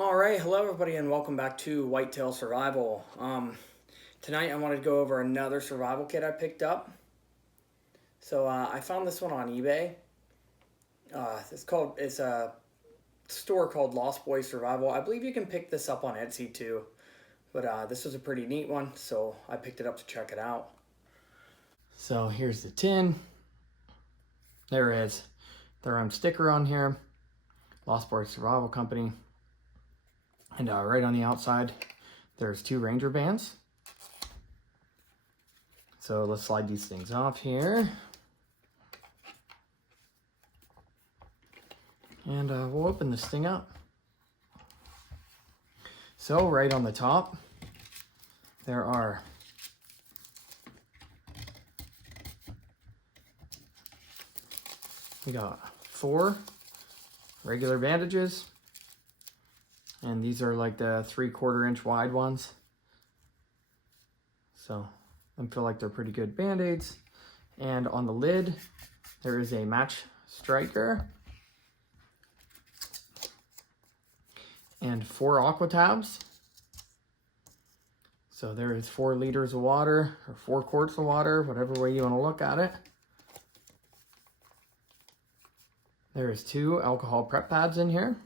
All right, hello everybody, and welcome back to Whitetail Survival. Tonight I wanted to go over another survival kit I picked up. I found this one on eBay. It's a store called Lost Boys Survival. I believe you can pick this up on Etsy too, but this was a pretty neat one, so I picked it up to check it out. So here's the tin. There is their own sticker on here, Lost Boys Survival Company. And right on the outside, there's 2 Ranger bands. So let's slide these things off here. And we'll open this thing up. So right on the top, there are we got 4 regular bandages. And these are like the 3/4 inch wide ones. So I feel like they're pretty good band-aids. And on the lid, there is a match striker and 4 aqua tabs. So there is 4 liters of water, or 4 quarts of water, whatever way you want to look at it. There is 2 alcohol prep pads in here.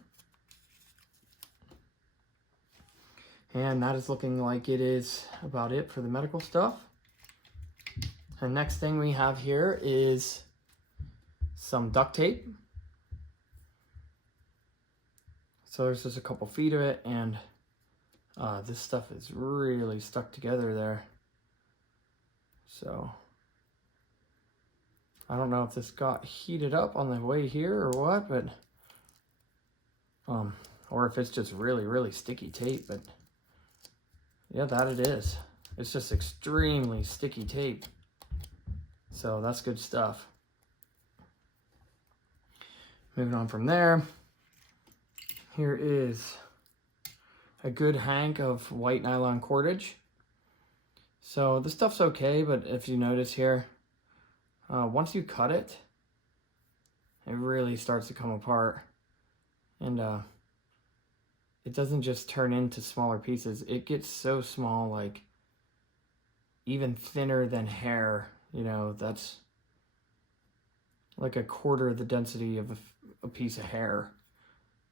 And that is looking like it is about it for the medical stuff. The next thing we have here is some duct tape. So there's just a couple feet of it, and this stuff is really stuck together there. So I don't know if this got heated up on the way here or what, but or if it's just really sticky tape, but yeah, that it is. It's just extremely sticky tape. So that's good stuff. Moving on from there, here is a good hank of white nylon cordage. So this stuff's okay, but if you notice here, once you cut it, it really starts to come apart. And it doesn't just turn into smaller pieces. It gets so small, like even thinner than hair. You know, that's like 1/4 the density of a piece of hair.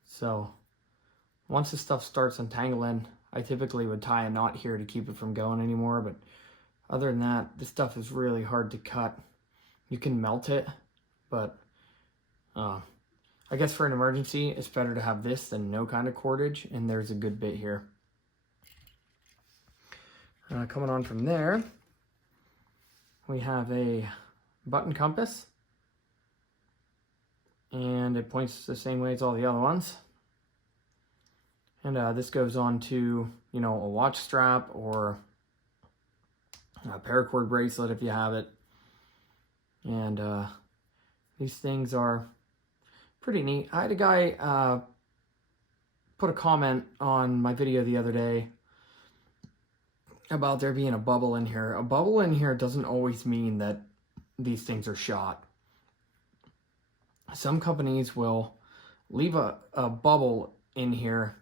So once the stuff starts untangling, I typically would tie a knot here to keep it from going anymore. But other than that, this stuff is really hard to cut. You can melt it, but I guess for an emergency, it's better to have this than no kind of cordage, and there's a good bit here. Coming on from there, we have a button compass, and it points the same way as all the other ones. And this goes on to, you know, a watch strap or a paracord bracelet if you have it. And these things are pretty neat. I had a guy put a comment on my video the other day about there being a bubble in here. A bubble in here doesn't always mean that these things are shot. Some companies will leave a bubble in here,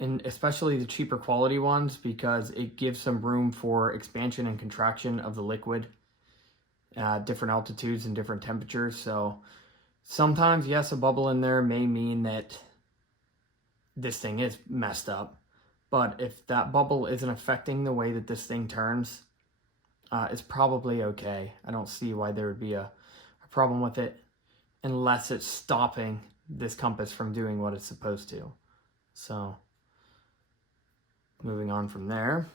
and especially the cheaper quality ones, because it gives some room for expansion and contraction of the liquid at different altitudes and different temperatures. So sometimes, yes, a bubble in there may mean that this thing is messed up. But if that bubble isn't affecting the way that this thing turns, it's probably okay. I don't see why there would be a problem with it unless it's stopping this compass from doing what it's supposed to. So moving on from there,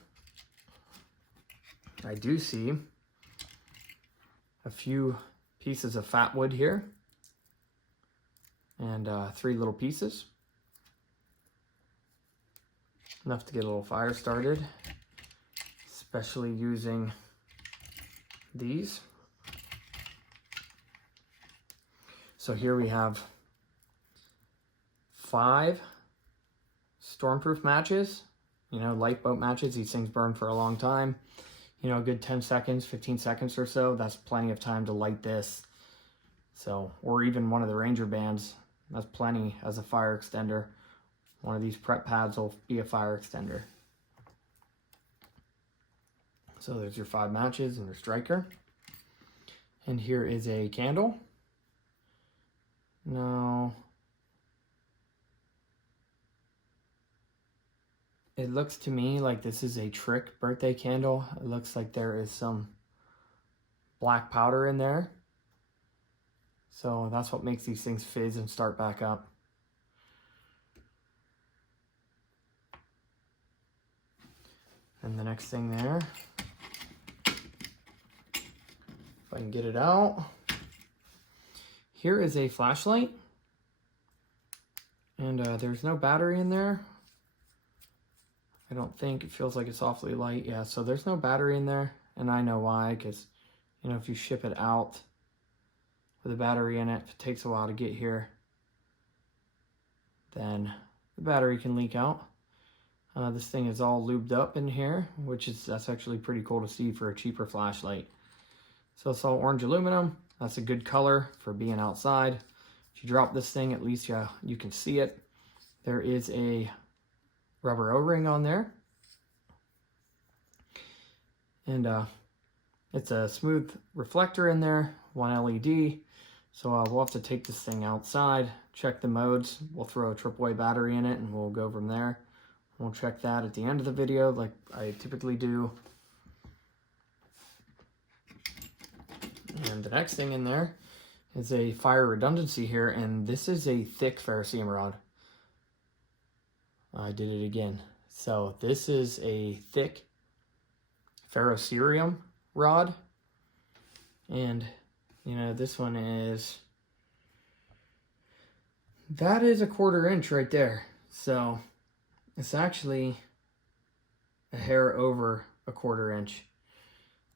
I do see a few pieces of fat wood here, and 3 little pieces, enough to get a little fire started, especially using these. So here we have 5 stormproof matches, you know, lifeboat matches. These things burn for a long time, you know, a good 10 seconds, 15 seconds or so. That's plenty of time to light this. So, or even one of the Ranger bands, that's plenty as a fire extender. One of these prep pads will be a fire extender. So there's your 5 matches and your striker. And here is a candle. Now, it looks to me like this is a trick birthday candle. It looks like there is some black powder in there. So that's what makes these things fizz and start back up. And the next thing there, if I can get it out, here is a flashlight. And there's no battery in there. I don't think. It feels like it's awfully light. Yeah, so there's no battery in there. And I know why, because, you know, if you ship it out with a battery in it, if it takes a while to get here, then the battery can leak out. This thing is all lubed up in here, that's actually pretty cool to see for a cheaper flashlight. So it's all orange aluminum. That's a good color for being outside. If you drop this thing, at least you can see it. There is a rubber O-ring on there. And it's a smooth reflector in there, 1 LED. So we'll have to take this thing outside, check the modes. We'll throw a AAA battery in it and we'll go from there. We'll check that at the end of the video like I typically do. And the next thing in there is a fire redundancy here, and this is a thick ferrocerium rod. I did it again. So this is a thick ferrocerium rod, and you know, this one is, that is a 1/4 inch right there. So it's actually a hair over a 1/4 inch.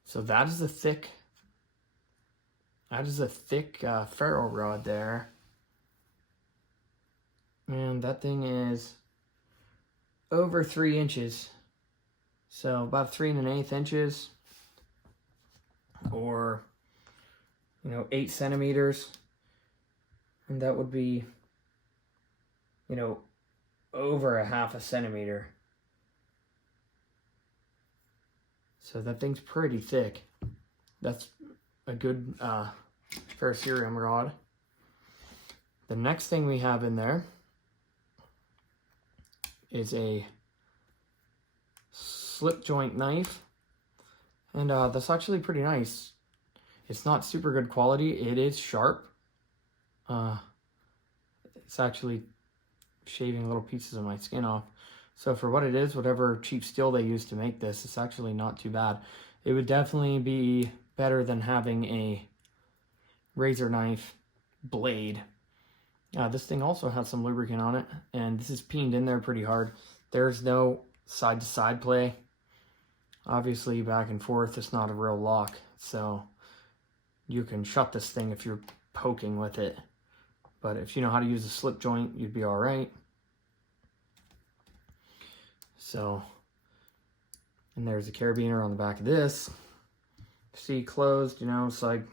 So that is a thick ferro rod there. And that thing is over 3 inches. So about 3 1/8 inches, or, you know, 8 centimeters. And that would be, you know, over 1/2 centimeter. So that thing's pretty thick. That's a good ferrocerium rod. The next thing we have in there is a slip joint knife, and that's actually pretty nice. It's not super good quality. It is sharp. It's actually shaving little pieces of my skin off. So for what it is, whatever cheap steel they use to make this, it's actually not too bad. It would definitely be better than having a razor knife blade. This thing also has some lubricant on it, and this is peened in there pretty hard. There's no side-to-side play. Obviously, back and forth, it's not a real lock, so you can shut this thing if you're poking with it. But if you know how to use a slip joint, you'd be all right. So, and there's a carabiner on the back of this. See, closed, you know, it's like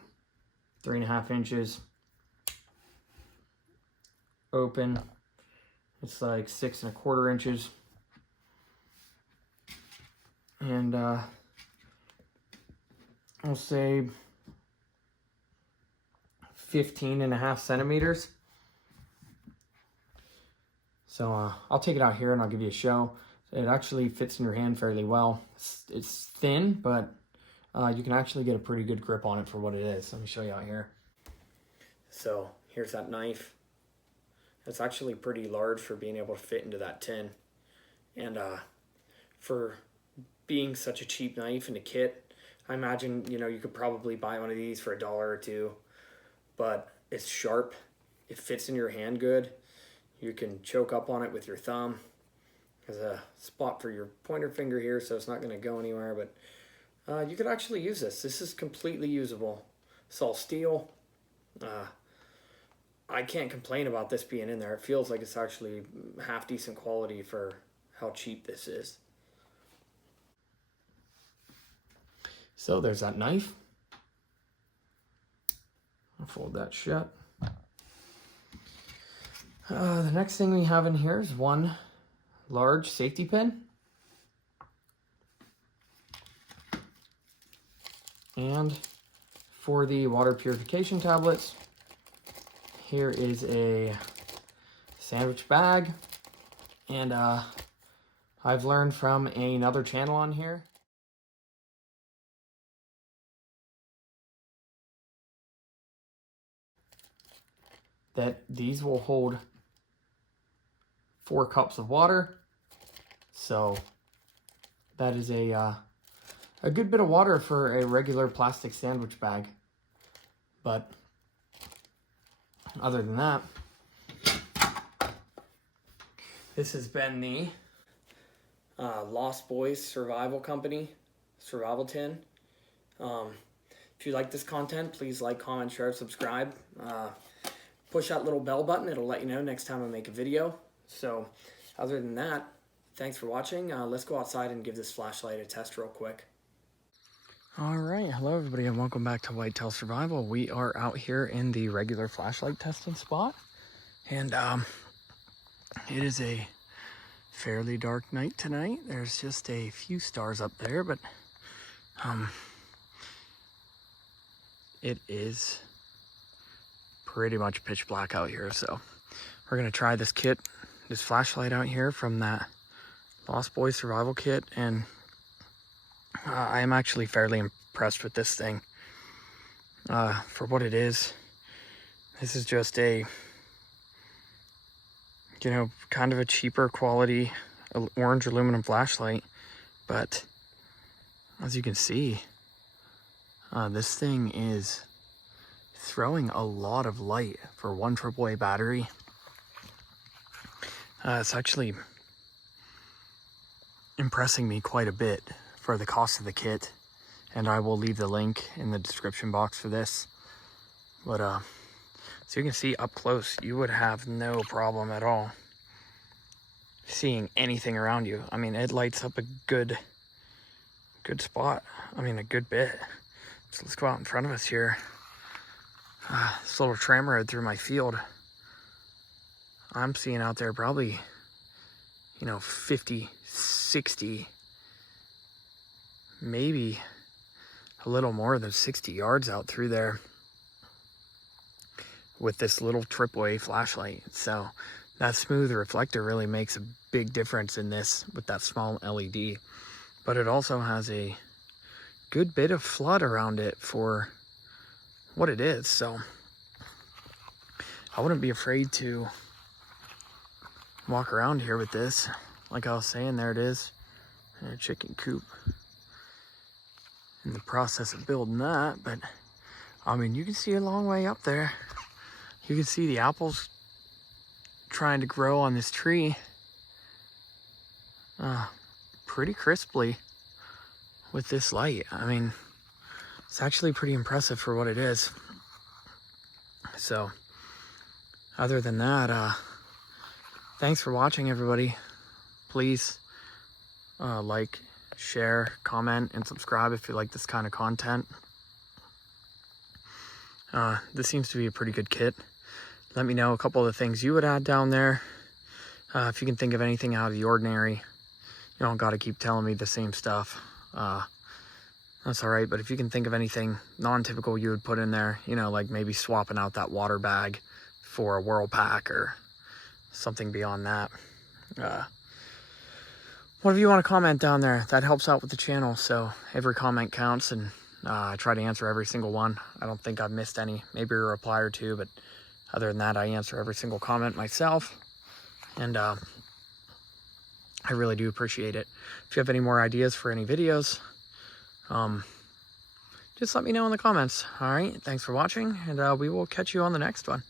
3 1/2 inches. Open, it's like 6 1/4 inches. And I'll say 15 1/2 centimeters. So I'll take it out here and I'll give you a show. It actually fits in your hand fairly well. It's thin, but you can actually get a pretty good grip on it for what it is. Let me show you out here. So here's that knife. It's actually pretty large for being able to fit into that tin. And for being such a cheap knife in a kit, I imagine, you know, you could probably buy one of these for $1 or $2. But it's sharp. It fits in your hand good. You can choke up on it with your thumb. There's a spot for your pointer finger here, so it's not going to go anywhere. But you could actually use this. This is completely usable. It's all steel. I can't complain about this being in there. It feels like it's actually half decent quality for how cheap this is. So there's that knife. I'll fold that shut. The next thing we have in here is one large safety pin. And for the water purification tablets, here is a sandwich bag. And I've learned from another channel on here that these will hold 4 cups of water. So that is a good bit of water for a regular plastic sandwich bag. But other than that, this has been the Lost Boys Survival Company survival tin. If you like this content, please like, comment, share, subscribe. Push that little bell button. It'll let you know next time I make a video. So other than that, thanks for watching. Let's go outside and give this flashlight a test real quick. All right, hello everybody and welcome back to Whitetail Survival. We are out here in the regular flashlight testing spot, and it is a fairly dark night tonight. There's just a few stars up there, but it is pretty much pitch black out here. So we're gonna try this kit, this flashlight out here from that Lost Boys survival kit, and I am actually fairly impressed with this thing. For what it is, this is just a, you know, kind of a cheaper quality orange aluminum flashlight, but as you can see, this thing is throwing a lot of light for one AAA battery. It's actually impressing me quite a bit for the cost of the kit, and I will leave the link in the description box for this. But so you can see up close, you would have no problem at all seeing anything around you. I mean, it lights up a good spot. I mean, a good bit. So let's go out in front of us here. This little tram road through my field, I'm seeing out there probably, you know, 50, 60, maybe a little more than 60 yards out through there with this little AAA flashlight. So that smooth reflector really makes a big difference in this with that small LED, but it also has a good bit of flood around it for what it is. So I wouldn't be afraid to walk around here with this. Like I was saying, there it is, a chicken coop. In the process of building that, but I mean, you can see a long way up there. You can see the apples trying to grow on this tree pretty crisply with this light. I mean, it's actually pretty impressive for what it is. So other than that, thanks for watching, everybody. Please like, share, comment, and subscribe if you like this kind of content. This seems to be a pretty good kit. Let me know a couple of the things you would add down there. If you can think of anything out of the ordinary, you don't got to keep telling me the same stuff. That's all right, but if you can think of anything non-typical you would put in there, you know, like maybe swapping out that water bag for a whirl pack or something beyond that. Whatever you want to comment down there, that helps out with the channel. So every comment counts, and I try to answer every single one. I don't think I've missed any, maybe a reply or two, but other than that, I answer every single comment myself. And I really do appreciate it. If you have any more ideas for any videos, just let me know in the comments. All right, thanks for watching, and we will catch you on the next one.